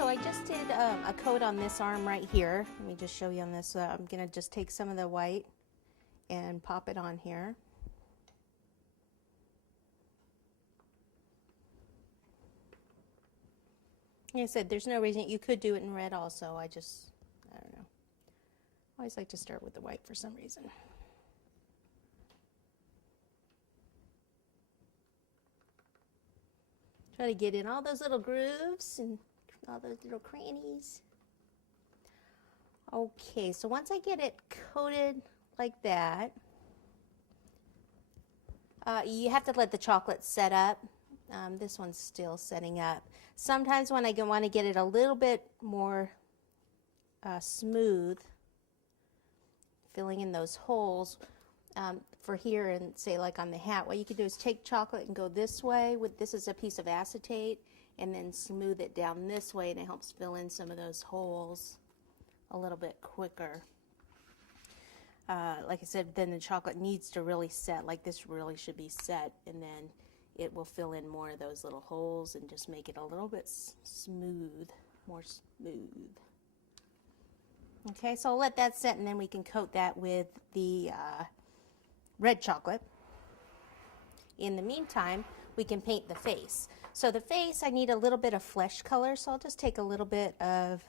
So I just did a coat on this arm right here. Let me just show you on this. I'm going to just take some of the white and pop it on here. Like I said, there's no reason. You could do it in red also. I don't know. I always like to start with the white for some reason. Try to get in all those little grooves and all those little crannies. Okay, so once I get it coated like that, you have to let the chocolate set up. This one's still setting up. Sometimes when I want to get it a little bit more smooth, filling in those holes for here and say like on the hat, what you can do is take chocolate and go this way. This is a piece of acetate, and then smooth it down this way, and it helps fill in some of those holes a little bit quicker. Like I said, then the chocolate needs to really set, like this really should be set, and then it will fill in more of those little holes and just make it a little bit smooth, more smooth. Okay, so I'll let that set, and then we can coat that with the red chocolate. In the meantime, we can paint the face. So the face, I need a little bit of flesh color, so I'll just take a little bit of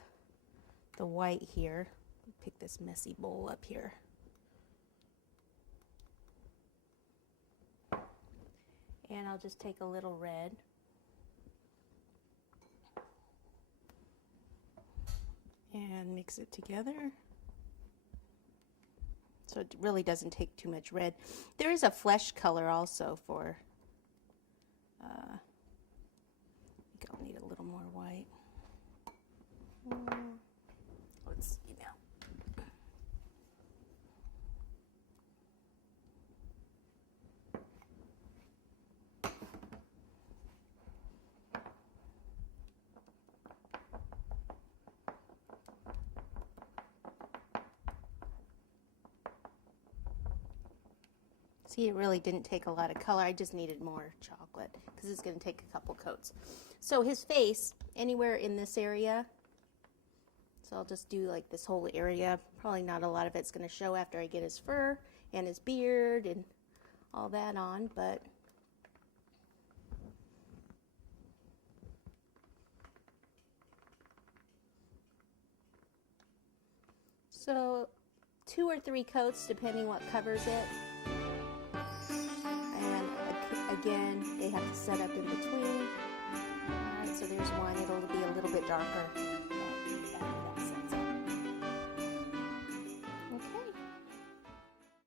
the white here. Pick this messy bowl up here. And I'll just take a little red. And mix it together. So it really doesn't take too much red. There is a flesh color also for, I think I'll need a little more white. Let's see now. See, it really didn't take a lot of color. I just needed more chocolate because it's going to take a couple coats. So his face, anywhere in this area, so I'll just do like this whole area. Probably not a lot of it's going to show after I get his fur and his beard and all that on, but so 2 or 3 coats depending what covers it. Again, they have to set up in between. Alright, so there's one, it'll be a little bit darker.